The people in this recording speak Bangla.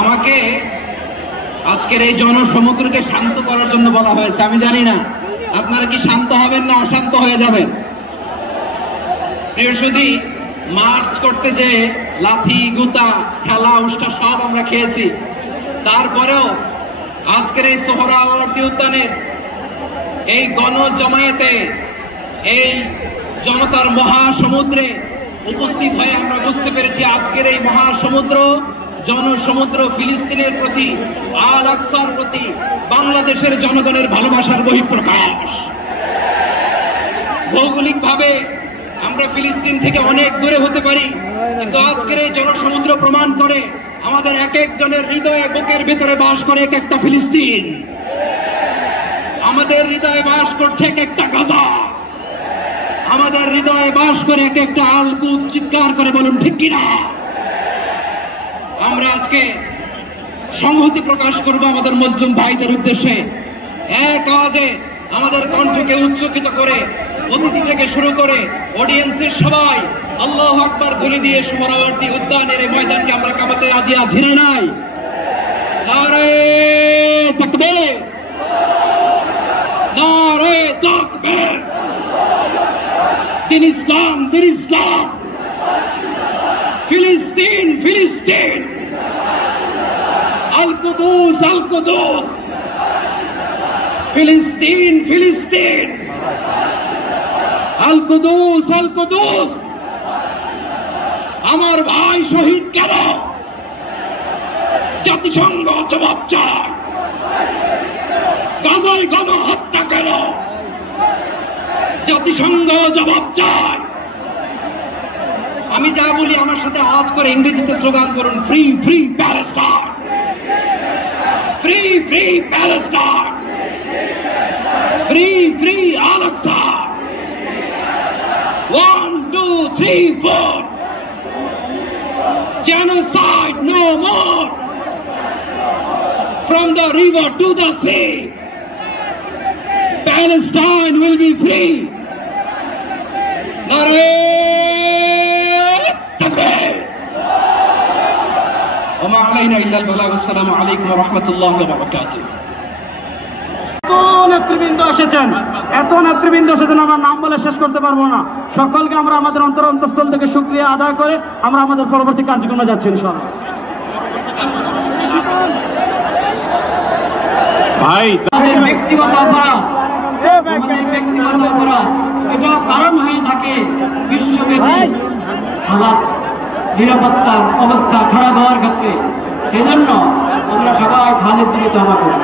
আমাকে আজকের এই জনসমুদ্রকে শান্ত করার জন্য বলা হয়েছে। আমি জানি না আপনারা কি শান্ত হবেন না অশান্ত হয়ে যাবেন। প্রিয় সুধী, মার্চ করতে যে লাথি গুতা খেলা উষ্টা সব আমরা খেয়েছি, তারপরেও আজকের এই সোহরাওয়ার্দী উদ্যানের এই গণজমায়েতে এই জনতার মহাসমুদ্রে উপস্থিত হয়ে আমরা বুঝতে পেরেছি আজকের এই মহাসমুদ্র জনসমুদ্র ফিলিস্তিনের প্রতি, আল আকসার প্রতি বাংলাদেশের জনগণের ভালোবাসার বহিঃপ্রকাশ। ভৌগোলিকভাবে আমরা ফিলিস্তিন থেকে অনেক দূরে হতে পারি, কিন্তু আজকের এই জনসমুদ্র প্রমাণ করে আমাদের এক একজনের হৃদয়ে বুকের ভিতরে বাস করে এক একটা ফিলিস্তিন। আমাদের হৃদয়ে বাস করছে এক একটা গাজা, আমাদের হৃদয়ে বাস করে এক একটা আল কুদস। চিৎকার করে বলুন ঠিক কিনা। আমরা আজকে সংহতি প্রকাশ করব আমাদের মুসলিম ভাইদের উদ্দেশ্যে। এক আওয়াজে আমাদের কণ্ঠকে উচ্চকিত করে অতিথি থেকে শুরু করে অডিয়েন্সের সবাই আল্লাহু আকবার ধ্বনি দিয়ে সোহরাওয়ার্দী উদ্যানের এই ময়দানকে আমরা কাঁপাতে রাজি আছি না নাই? নারে তাকবীর, নারে তাকবীর। দিন ইসলাম, দিন ইসলাম। ফিলিস্তিন, ফিলিস্তিন। আল কুদুস, আল কুদুস। ফিলিস্তিন, ফিলিস্তিন। আল কুদুস, আল কুদুস। আমার ভাই শহীদ কেন? জাতিসংঘ জবাব চায়। গাজায় গণহত্যা কেন? জাতিসংঘ জবাব চায়। আমি যা বলি আমার সাথে আওয়াজ করে ইংরেজিতে স্লোগান করুন, free free Palestine, free free Palestine, free free Al Aqsa. 1 2 3 4, genocide no more, from the river to the sea, Palestine will be free. Nare takbir. Wa ma alayna illa al-balagh. Assalamu alaykum wa rahmatullahi wa barakatuh. নেতৃবৃন্দ এসেছেন, এত নেতৃবৃন্দ এসেছেন, আমার নাম বলে শেষ করতে পারবো না। সকলকে আমরা আমাদের অন্তরস্থল থেকে শুকরিয়া আদায় করে আমরা আমাদের পরবর্তী কার্যক্রমে যাচ্ছি ইনশাআল্লাহ। ভাই ব্যক্তিগত অপরাধ, ব্যক্তিগত অপরাধ এটা কারণ হয়ে থাকে বিশ্বব্যাপী হালাত নিরাপত্তার অবস্থা খারাপ হওয়ার ক্ষেত্রে। সেজন্য আমরা সবাই খালের দিকে জমা করি।